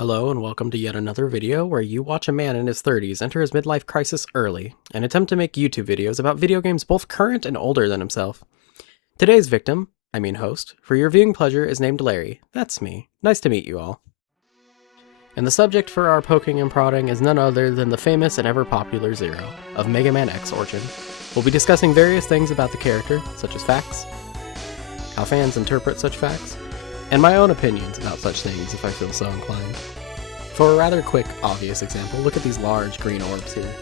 Hello and welcome to yet another video where you watch a man in his 30s enter his midlife crisis early and attempt to make YouTube videos about video games both current and older than himself. Today's victim, host, for your viewing pleasure is named Larry. That's me. Nice to meet you all. And the subject for our poking and prodding is none other than the famous and ever popular Zero of MegaMan X origin. We'll be discussing various things about the character, such as facts, how fans interpret such facts, and my own opinions about such things if I feel so inclined. For a rather quick, obvious example, look at these large green orbs here.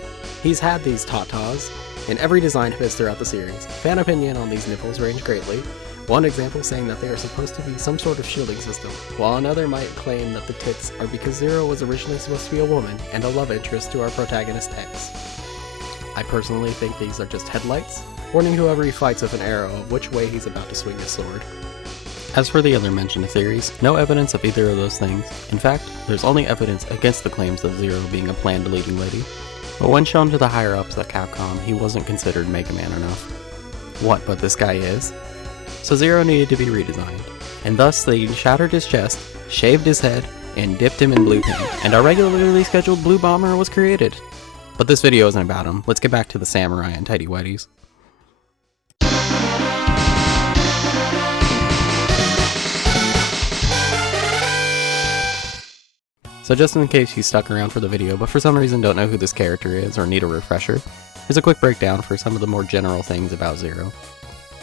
He's had these tatas in every design of his throughout the series. Fan opinion on these nipples range greatly, one example saying that they are supposed to be some sort of shielding system, while another might claim that the tits are because Zero was originally supposed to be a woman and a love interest to our protagonist X. I personally think these are just headlights, warning whoever he fights with an arrow of which way he's about to swing his sword. As for the other mentioned theories, no evidence of either of those things. In fact, there's only evidence against the claims of Zero being a planned leading lady. But when shown to the higher-ups at Capcom, he wasn't considered MegaMan enough. What, but this guy is? So Zero needed to be redesigned, and thus they shattered his chest, shaved his head, and dipped him in blue paint, and our regularly scheduled Blue Bomber was created. But this video isn't about him. Let's get back to the samurai and tighty whities. So just in case you stuck around for the video but for some reason don't know who this character is or need a refresher, here's a quick breakdown for some of the more general things about Zero.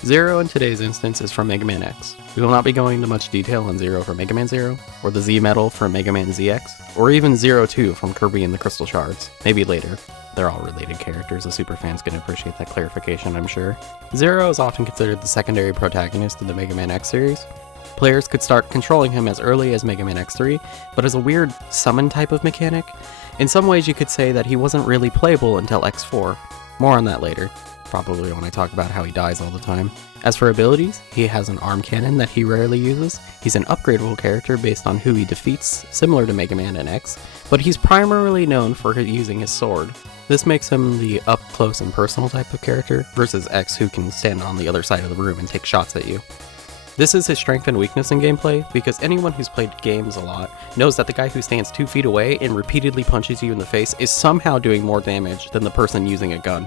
Zero in today's instance is from MegaMan X. We will not be going into much detail on Zero from Mega Man Zero, or the Z medal from MegaMan ZX, or even Zero 2 from Kirby and the Crystal Shards. Maybe later. They're all related characters, the superfans can appreciate that clarification, I'm sure. Zero is often considered the secondary protagonist of the Mega Man X series. Players could start controlling him as early as Mega Man X3, but as a weird summon type of mechanic. In some ways you could say that he wasn't really playable until X4. More on that later, probably when I talk about how he dies all the time. As for abilities, he has an arm cannon that he rarely uses. He's an upgradable character based on who he defeats, similar to Mega Man and X, but he's primarily known for using his sword. This makes him the up close and personal type of character, versus X who can stand on the other side of the room and take shots at you. This is his strength and weakness in gameplay, because anyone who's played games a lot knows that the guy who stands 2 feet away and repeatedly punches you in the face is somehow doing more damage than the person using a gun.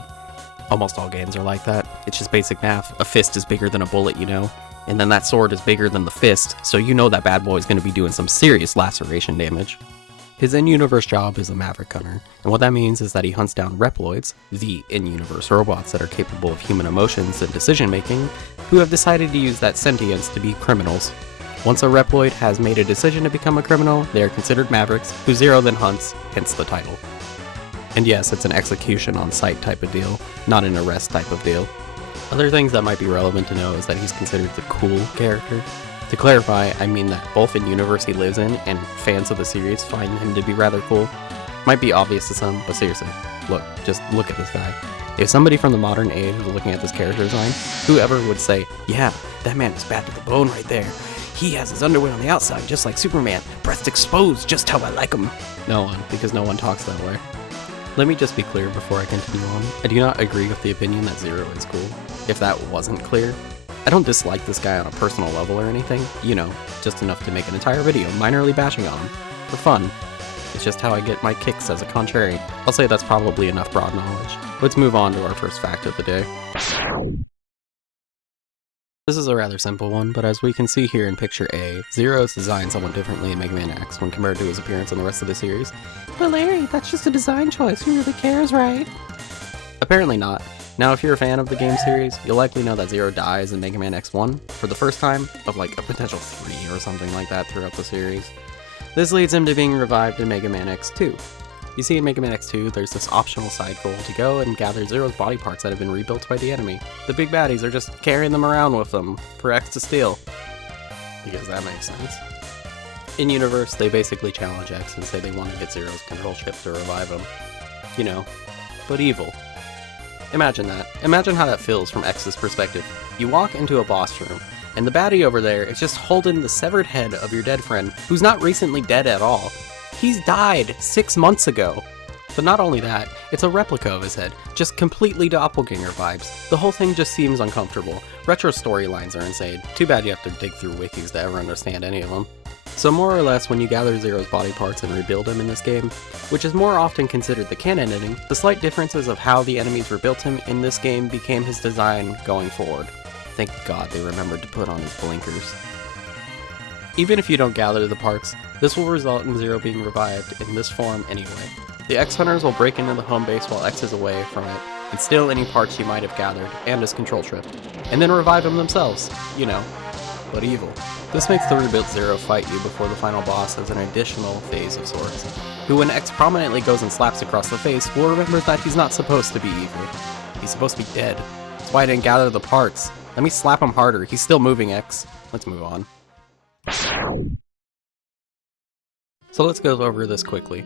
Almost all games are like that. It's just basic math. A fist is bigger than a bullet, you know? And then that sword is bigger than the fist, so you know that bad boy is going to be doing some serious laceration damage. His in-universe job is a Maverick Hunter, and what that means is that he hunts down Reploids, the in-universe robots that are capable of human emotions and decision-making, who have decided to use that sentience to be criminals. Once a Reploid has made a decision to become a criminal, they are considered Mavericks, who Zero then hunts, hence the title. And yes, it's an execution on sight type of deal, not an arrest type of deal. Other things that might be relevant to know is that he's considered the cool character. To clarify, I mean that both in universe he lives in and fans of the series find him to be rather cool. Might be obvious to some, but seriously, just look at this guy. If somebody from the modern age was looking at this character design, whoever would say, yeah, that man is bad to the bone right there. He has his underwear on the outside, just like Superman, breasts exposed, just how I like him. No one, because no one talks that way. Let me just be clear before I continue on. I do not agree with the opinion that Zero is cool. If that wasn't clear, I don't dislike this guy on a personal level or anything, you know, just enough to make an entire video minorly bashing on him. For fun. It's just how I get my kicks as a contrarian. I'll say that's probably enough broad knowledge. Let's move on to our first fact of the day. This is a rather simple one, but as we can see here in picture A, Zero is designed somewhat differently in Mega Man X when compared to his appearance in the rest of the series. But Larry, that's just a design choice, who really cares, right? Apparently not. Now, if you're a fan of the game series, you'll likely know that Zero dies in Mega Man X1 for the first time of like a potential 3 or something like that throughout the series. This leads him to being revived in Mega Man X2. You see in Mega Man X2, there's this optional side goal to go and gather Zero's body parts that have been rebuilt by the enemy. The big baddies are just carrying them around with them for X to steal. Because that makes sense. In universe, they basically challenge X and say they want to get Zero's control chip to revive him. You know, but evil. Imagine that. Imagine how that feels from X's perspective. You walk into a boss room, and the baddie over there is just holding the severed head of your dead friend, who's not recently dead at all. He's died 6 months ago. But not only that, it's a replica of his head, just completely doppelganger vibes. The whole thing just seems uncomfortable. Retro storylines are insane. Too bad you have to dig through wikis to ever understand any of them. So more or less, when you gather Zero's body parts and rebuild him in this game, which is more often considered the canon ending, the slight differences of how the enemies rebuilt him in this game became his design going forward. Thank God they remembered to put on his blinkers. Even if you don't gather the parts, this will result in Zero being revived in this form anyway. The X Hunters will break into the home base while X is away from it, and steal any parts you might have gathered, and his control chip, and then revive him themselves, you know, but evil. This makes the rebuilt Zero fight you before the final boss as an additional phase of sorts, who when X prominently goes and slaps across the face, will remember that he's not supposed to be evil. He's supposed to be dead. That's why I didn't gather the parts. Let me slap him harder. He's still moving, X. Let's move on. So let's go over this quickly.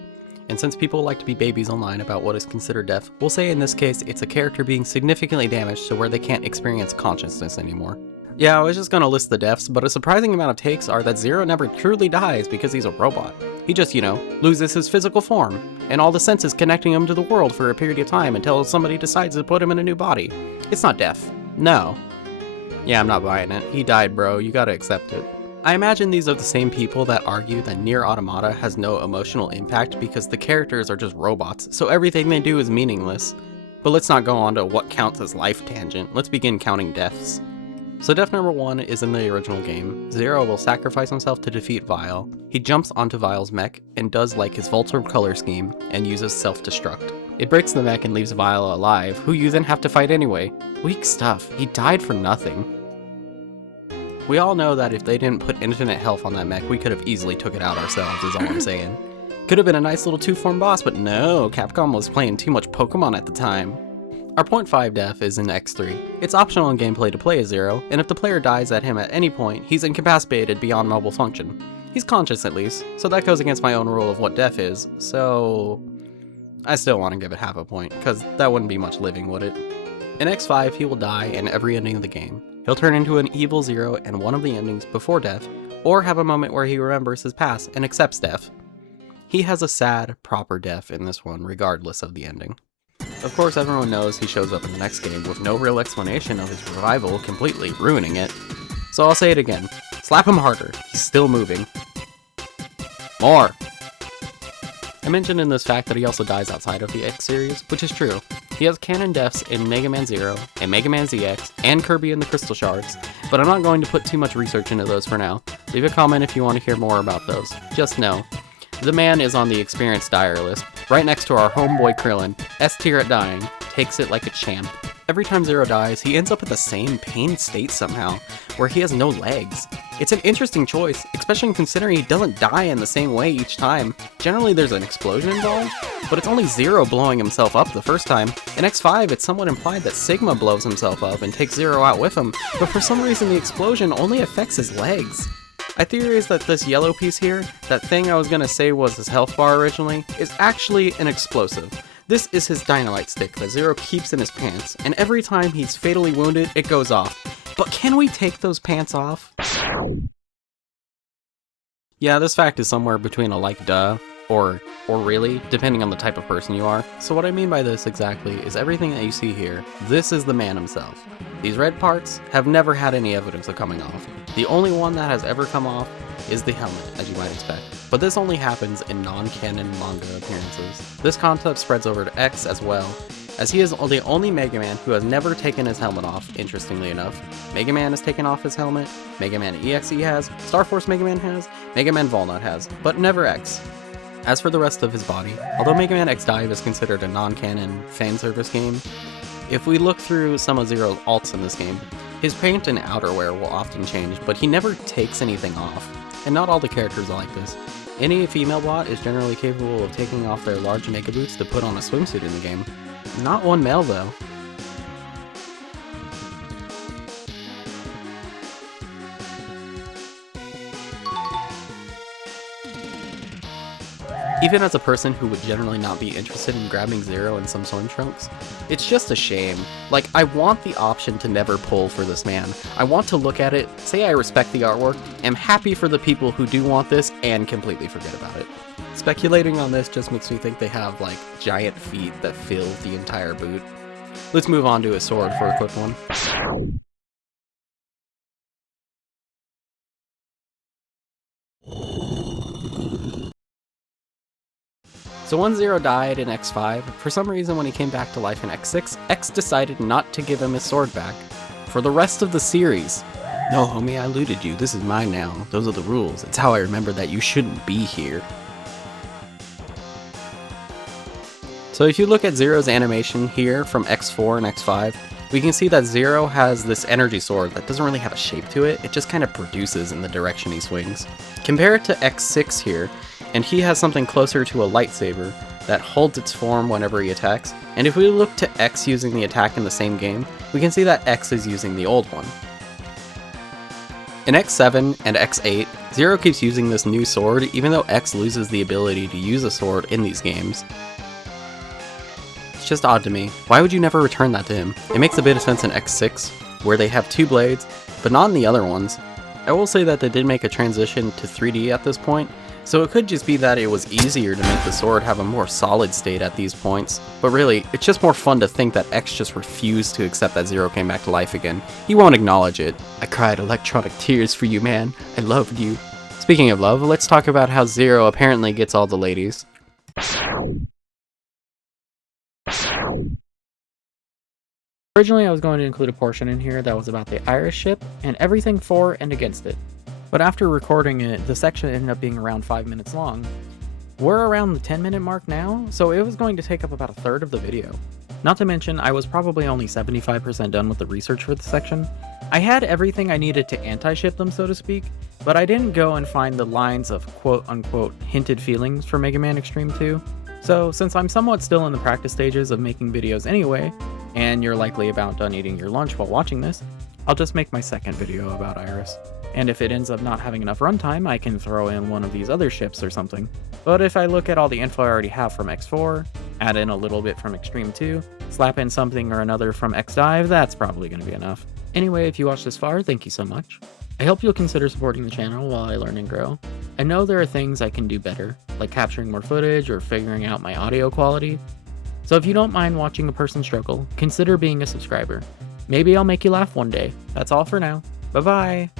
And since people like to be babies online about what is considered death, we'll say in this case it's a character being significantly damaged to where they can't experience consciousness anymore. Yeah, I was just gonna list the deaths, but a surprising amount of takes are that Zero never truly dies because he's a robot. He just, loses his physical form, and all the senses connecting him to the world for a period of time until somebody decides to put him in a new body. It's not death. No. Yeah, I'm not buying it. He died, bro. You gotta accept it. I imagine these are the same people that argue that Nier Automata has no emotional impact because the characters are just robots, so everything they do is meaningless. But let's not go on to what counts as life tangent. Let's begin counting deaths. So death number 1 is in the original game. Zero will sacrifice himself to defeat Vile. He jumps onto Vile's mech and does like his Volter color scheme and uses self-destruct. It breaks the mech and leaves Vile alive, who you then have to fight anyway. Weak stuff. He died for nothing. We all know that if they didn't put infinite health on that mech, we could have easily took it out ourselves, is all I'm saying. Could have been a nice little 2-form boss, but no, Capcom was playing too much Pokemon at the time. Our 0.5 death is in X3. It's optional in gameplay to play as Zero, and if the player dies at him at any point, he's incapacitated beyond mobile function. He's conscious at least, so that goes against my own rule of what death is, so I still want to give it half a point, because that wouldn't be much living, would it? In X5, he will die in every ending of the game. He'll turn into an evil Zero in one of the endings before death, or have a moment where he remembers his past and accepts death. He has a sad, proper death in this one, regardless of the ending. Of course, everyone knows he shows up in the next game with no real explanation of his revival, completely ruining it. So I'll say it again. Slap him harder. He's still moving. More! I mentioned in this fact that he also dies outside of the X series, which is true. He has canon deaths in Mega Man Zero, and Mega Man ZX, and Kirby and the Crystal Shards, but I'm not going to put too much research into those for now. Leave a comment if you want to hear more about those. Just know, the man is on the experienced dire list, right next to our homeboy Krillin, S tier at dying, takes it like a champ. Every time Zero dies, he ends up at the same pained state somehow, where he has no legs. It's an interesting choice, especially considering he doesn't die in the same way each time. Generally there's an explosion involved, but it's only Zero blowing himself up the first time. In X5, it's somewhat implied that Sigma blows himself up and takes Zero out with him, but for some reason the explosion only affects his legs. I theorize that this yellow piece here, that thing I was gonna say was his health bar originally, is actually an explosive. This is his dynamite stick that Zero keeps in his pants, and every time he's fatally wounded, it goes off. But can we take those pants off? Yeah, this fact is somewhere between a like duh, or really, depending on the type of person you are. So what I mean by this exactly is everything that you see here, this is the man himself. These red parts have never had any evidence of coming off. The only one that has ever come off is the helmet, as you might expect. But this only happens in non-canon manga appearances. This concept spreads over to X as well, as he is the only Mega Man who has never taken his helmet off, interestingly enough. Mega Man has taken off his helmet, Mega Man EXE has, Star Force Mega Man has, Mega Man Volnut has, but never X. As for the rest of his body, although Mega Man X Dive is considered a non-canon fan service game, if we look through some of Zero's alts in this game, his paint and outerwear will often change, but he never takes anything off. And not all the characters are like this. Any female bot is generally capable of taking off their large mega boots to put on a swimsuit in the game. Not one male though. Even as a person who would generally not be interested in grabbing Zero in some swim trunks, it's just a shame. Like, I want the option to never pull for this man. I want to look at it, say I respect the artwork, am happy for the people who do want this, and completely forget about it. Speculating on this just makes me think they have, like, giant feet that fill the entire boot. Let's move on to his sword for a quick one. So when Zero died in X5, for some reason when he came back to life in X6, X decided not to give him his sword back for the rest of the series. No homie, I looted you, this is mine now, those are the rules, it's how I remember that you shouldn't be here. So if you look at Zero's animation here from X4 and X5, we can see that Zero has this energy sword that doesn't really have a shape to it, it just kind of produces in the direction he swings. Compare it to X6 here, and he has something closer to a lightsaber that holds its form whenever he attacks, and if we look to X using the attack in the same game, we can see that X is using the old one. In X7 and X8, Zero keeps using this new sword even though X loses the ability to use a sword in these games. It's just odd to me. Why would you never return that to him? It makes a bit of sense in X6, where they have 2 blades, but not in the other ones. I will say that they did make a transition to 3D at this point, so it could just be that it was easier to make the sword have a more solid state at these points, but really, it's just more fun to think that X just refused to accept that Zero came back to life again. He won't acknowledge it. I cried electronic tears for you, man. I loved you. Speaking of love, let's talk about how Zero apparently gets all the ladies. Originally, I was going to include a portion in here that was about the Iris ship, and everything for and against it. But after recording it, the section ended up being around 5 minutes long. We're around the 10-minute mark now, so it was going to take up about a third of the video. Not to mention, I was probably only 75% done with the research for the section. I had everything I needed to anti-ship them, so to speak, but I didn't go and find the lines of quote-unquote hinted feelings for MegaMan Extreme 2. So, since I'm somewhat still in the practice stages of making videos anyway, and you're likely about done eating your lunch while watching this, I'll just make my second video about Iris. And if it ends up not having enough runtime, I can throw in one of these other ships or something. But if I look at all the info I already have from X4, add in a little bit from Extreme 2, slap in something or another from X-Dive, that's probably going to be enough. Anyway, if you watched this far, thank you so much. I hope you'll consider supporting the channel while I learn and grow. I know there are things I can do better, like capturing more footage or figuring out my audio quality. So if you don't mind watching a person struggle, consider being a subscriber. Maybe I'll make you laugh one day. That's all for now. Bye-bye!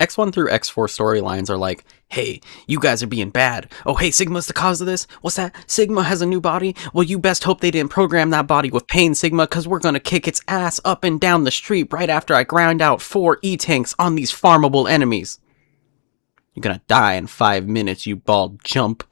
X1 through X4 storylines are like, hey, you guys are being bad. Oh, hey, Sigma's the cause of this? What's that? Sigma has a new body? Well, you best hope they didn't program that body with pain, Sigma, because we're gonna kick its ass up and down the street right after I ground out 4 E-tanks on these farmable enemies. You're gonna die in 5 minutes, you bald chump.